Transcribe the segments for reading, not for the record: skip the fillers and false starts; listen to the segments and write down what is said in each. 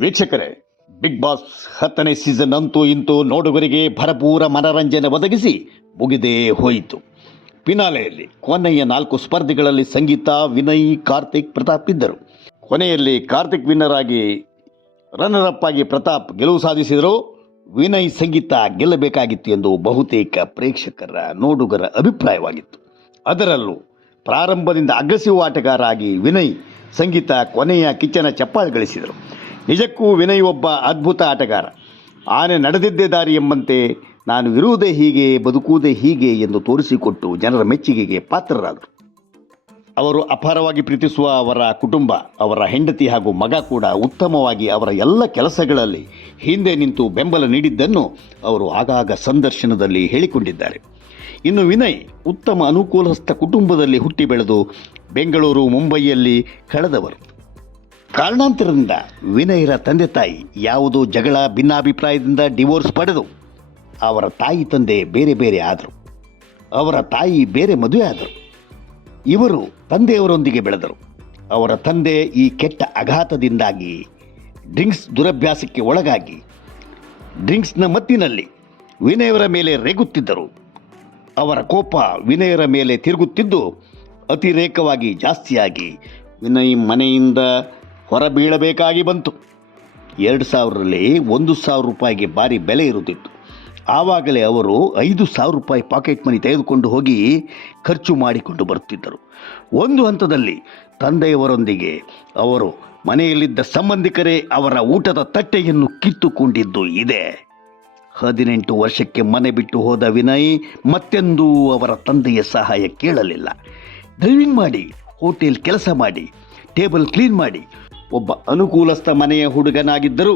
ವೀಕ್ಷಕರೇ, big boss 10ನೇ season ಅಂತೂ ಇಂತೂ ನೋಡುಗರಿಗೆ ಭರಪೂರ ಮನರಂಜನೆ ಒದಗಿಸಿ ಮುಗಿದೇ ಹೋಯಿತು. ಫಿನಾಲೆಯಲ್ಲಿ ಕೊನೆಯ 4 ಸ್ಪರ್ಧಿಗಳಲ್ಲಿ ಸಂಗೀತ, ವಿನಯ್, ಕಾರ್ತಿಕ್, ಪ್ರತಾಪ್ ಇದ್ದರು. ಕೊನೆಯಲ್ಲಿ ಕಾರ್ತಿಕ್ ವಿನ್ನರ್ ಆಗಿ ರನ್ನರ್ ಅಪ್ ಆಗಿ ಪ್ರತಾಪ್ ಗೆಲುವು ಸಾಧಿಸಿದರು. ವಿನಯ್, ಸಂಗೀತ ಗೆಲ್ಲಬೇಕಾಗಿತ್ತು ಎಂದು ಬಹುತೇಕ ಪ್ರೇಕ್ಷಕರ ನೋಡುಗರ ಅಭಿಪ್ರಾಯವಾಗಿತ್ತು. ಅದರಲ್ಲೂ ಪ್ರಾರಂಭದಿಂದ ಅಗ್ರೆಸಿವ್ ಆಟಗಾರ ಆಗಿ ವಿನಯ್, ಸಂಗೀತ ಕೊನೆಯ ಕಿಚ್ಚನ ಚಪ್ಪಾಳೆ ಗಳಿಸಿದರು. ನಿಜಕ್ಕೂ ವಿನಯ್ ಒಬ್ಬ ಅದ್ಭುತ ಆಟಗಾರ. ಆನೆ ನಡೆದಿದ್ದೇ ದಾರಿ ಎಂಬಂತೆ ನಾನು ಇರುವುದೇ ಹೀಗೆ, ಬದುಕುವುದೇ ಹೀಗೆ ಎಂದು ತೋರಿಸಿಕೊಟ್ಟು ಜನರ ಮೆಚ್ಚುಗೆಗೆ ಪಾತ್ರರಾದರು. ಅವರು ಅಪಾರವಾಗಿ ಪ್ರೀತಿಸುವ ಅವರ ಕುಟುಂಬ, ಅವರ ಹೆಂಡತಿ ಹಾಗೂ ಮಗ ಕೂಡ ಉತ್ತಮವಾಗಿ ಅವರ ಎಲ್ಲ ಕೆಲಸಗಳಲ್ಲಿ ಹಿಂದೆ ನಿಂತು ಬೆಂಬಲ ನೀಡಿದ್ದನ್ನು ಅವರು ಆಗಾಗ ಸಂದರ್ಶನದಲ್ಲಿ ಹೇಳಿಕೊಂಡಿದ್ದಾರೆ. ಇನ್ನು ವಿನಯ್ ಉತ್ತಮ ಅನುಕೂಲಸ್ಥ ಕುಟುಂಬದಲ್ಲಿ ಹುಟ್ಟಿ ಬೆಳೆದು ಬೆಂಗಳೂರು, ಮುಂಬಯಿಯಲ್ಲಿ ಕಳೆದವರು. ಕಾರಣಾಂತರದಿಂದ ವಿನಯರ ತಂದೆ ತಾಯಿ ಯಾವುದೋ ಜಗಳ, ಭಿನ್ನಾಭಿಪ್ರಾಯದಿಂದ ಡಿವೋರ್ಸ್ ಪಡೆದು ಅವರ ತಾಯಿ ತಂದೆ ಬೇರೆ ಬೇರೆ ಆದರು. ಅವರ ತಾಯಿ ಬೇರೆ ಮದುವೆ ಆದರು. ಇವರು ತಂದೆಯವರೊಂದಿಗೆ ಬೆಳೆದರು. ಅವರ ತಂದೆ ಈ ಕೆಟ್ಟ ಆಘಾತದಿಂದಾಗಿ ಡ್ರಿಂಕ್ಸ್ ದುರಭ್ಯಾಸಕ್ಕೆ ಒಳಗಾಗಿ ಡ್ರಿಂಕ್ಸ್ನ ಮತ್ತಿನಲ್ಲಿ ವಿನಯವರ ಮೇಲೆ ರೇಗುತ್ತಿದ್ದರು. ಅವರ ಕೋಪ ವಿನಯರ ಮೇಲೆ ತಿರುಗುತ್ತಿದ್ದು ಅತಿರೇಕವಾಗಿ ಜಾಸ್ತಿಯಾಗಿ ವಿನಯ್ ಮನೆಯಿಂದ ಹೊರಬೀಳಬೇಕಾಗಿ ಬಂತು. 2000ರಲ್ಲಿ 1,000 ರೂಪಾಯಿಗೆ ಭಾರಿ ಬೆಲೆ ಇರುತ್ತಿತ್ತು. ಆವಾಗಲೇ ಅವರು 5,000 ರೂಪಾಯಿ ಪಾಕೆಟ್ ಮನಿ ತೆಗೆದುಕೊಂಡು ಹೋಗಿ ಖರ್ಚು ಮಾಡಿಕೊಂಡು ಬರುತ್ತಿದ್ದರು. ಒಂದು ಹಂತದಲ್ಲಿ ತಂದೆಯವರೊಂದಿಗೆ ಅವರು ಮನೆಯಲ್ಲಿದ್ದ ಸಂಬಂಧಿಕರೇ ಅವರ ಊಟದ ತಟ್ಟೆಯನ್ನು ಕಿತ್ತುಕೊಂಡಿದ್ದು ಇದೆ. 18 ವರ್ಷಕ್ಕೆ ಮನೆ ಬಿಟ್ಟು ಹೋದ ವಿನಯ್ ಮತ್ತೆಂದೂ ಅವರ ತಂದೆಯ ಸಹಾಯ ಕೇಳಲಿಲ್ಲ. ಡ್ರೈವಿಂಗ್ ಮಾಡಿ, ಹೋಟೆಲ್ ಕೆಲಸ ಮಾಡಿ, ಟೇಬಲ್ ಕ್ಲೀನ್ ಮಾಡಿ ಒಬ್ಬ ಅನುಕೂಲಸ್ಥ ಮನೆಯ ಹುಡುಗನಾಗಿದ್ದರೂ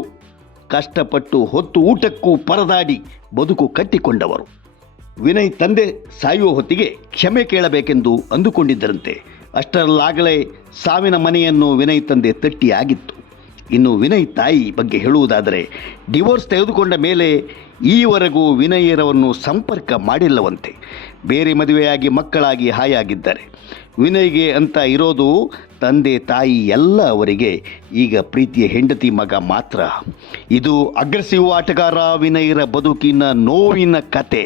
ಕಷ್ಟಪಟ್ಟು ಹೊತ್ತು ಊಟಕ್ಕೂ ಪರದಾಡಿ ಬದುಕು ಕಟ್ಟಿಕೊಂಡವರು. ವಿನಯ್ ತಂದೆ ಸಾಯುವ ಹೊತ್ತಿಗೆ ಕ್ಷಮೆ ಕೇಳಬೇಕೆಂದು ಅಂದುಕೊಂಡಿದ್ದರಂತೆ. ಅಷ್ಟರಲ್ಲಾಗಲೇ ಸಾವಿನ ಮನೆಯನ್ನು ವಿನಯ್ ತಂದೆ ತಟ್ಟಿಯಾಗಿತ್ತು. ಇನ್ನು ವಿನಯ್ ತಾಯಿ ಬಗ್ಗೆ ಹೇಳುವುದಾದರೆ, ಡಿವೋರ್ಸ್ ತೆಗೆದುಕೊಂಡ ಮೇಲೆ ಈವರೆಗೂ ವಿನಯರವನ್ನು ಸಂಪರ್ಕ ಮಾಡಿಲ್ಲವಂತೆ. ಬೇರೆ ಮದುವೆಯಾಗಿ ಮಕ್ಕಳಾಗಿ ಹಾಯಾಗಿದ್ದಾರೆ. ವಿನಯ್ಗೆ ಅಂತ ಇರೋದು ತಂದೆ ತಾಯಿ ಎಲ್ಲ ಅವರಿಗೆ ಈಗ ಪ್ರೀತಿಯ ಹೆಂಡತಿ ಮಗ ಮಾತ್ರ. ಇದು ಅಗ್ರೆಸಿವ್ ಆಟಗಾರ ವಿನಯರ ಬದುಕಿನ ನೋವಿನ ಕತೆ.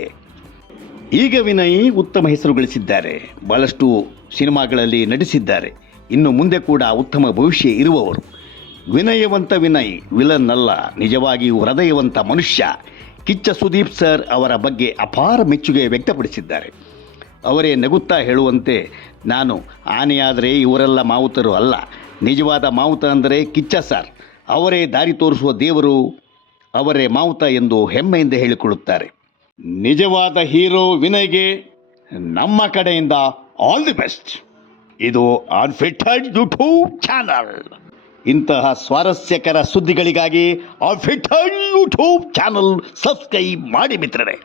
ಈಗ ವಿನಯ್ ಉತ್ತಮ ಹೆಸರು ಗಳಿಸಿದ್ದಾರೆ. ಬಹಳಷ್ಟು ಸಿನಿಮಾಗಳಲ್ಲಿ ನಟಿಸಿದ್ದಾರೆ. ಇನ್ನು ಮುಂದೆ ಕೂಡ ಉತ್ತಮ ಭವಿಷ್ಯ ಇರುವವರು. ವಿನಯವಂತ ವಿನಯ್ ವಿಲನ್ ಅಲ್ಲ, ನಿಜವಾಗಿಯೂ ಹೃದಯವಂತ ಮನುಷ್ಯ. ಕಿಚ್ಚ ಸುದೀಪ್ ಸರ್ ಅವರ ಬಗ್ಗೆ ಅಪಾರ ಮೆಚ್ಚುಗೆ ವ್ಯಕ್ತಪಡಿಸಿದ್ದಾರೆ. ಅವರೇ ನಗುತ್ತಾ ಹೇಳುವಂತೆ, ನಾನು ಆನೆಯಾದರೆ ಇವರೆಲ್ಲ ಮಾವುತರು ಅಲ್ಲ, ನಿಜವಾದ ಮಾವುತ ಅಂದರೆ ಕಿಚ್ಚ ಸರ್. ಅವರೇ ದಾರಿ ತೋರಿಸುವ ದೇವರು, ಅವರೇ ಮಾವುತ ಎಂದು ಹೆಮ್ಮೆಯಿಂದ ಹೇಳಿಕೊಳ್ಳುತ್ತಾರೆ. ನಿಜವಾದ ಹೀರೋ ವಿನಯ್ಗೆ ನಮ್ಮ ಕಡೆಯಿಂದ ಆಲ್ ದಿ ಬೆಸ್ಟ್. ಇದು ಅನ್ಫಿಲ್ಟರ್ಡ್ ಯೂಟ್ಯೂಬ್ ಚಾನಲ್. ಇಂತಹ ಸ್ವಾರಸ್ಯಕರ ಸುದ್ದಿಗಳಿಗಾಗಿ ಅನ್ಫಿಲ್ಟರ್ಡ್ ಯೂಟ್ಯೂಬ್ ಚಾನಲ್ ಸಬ್ಸ್ಕ್ರೈಬ್ ಮಾಡಿ ಮಿತ್ರರೇ.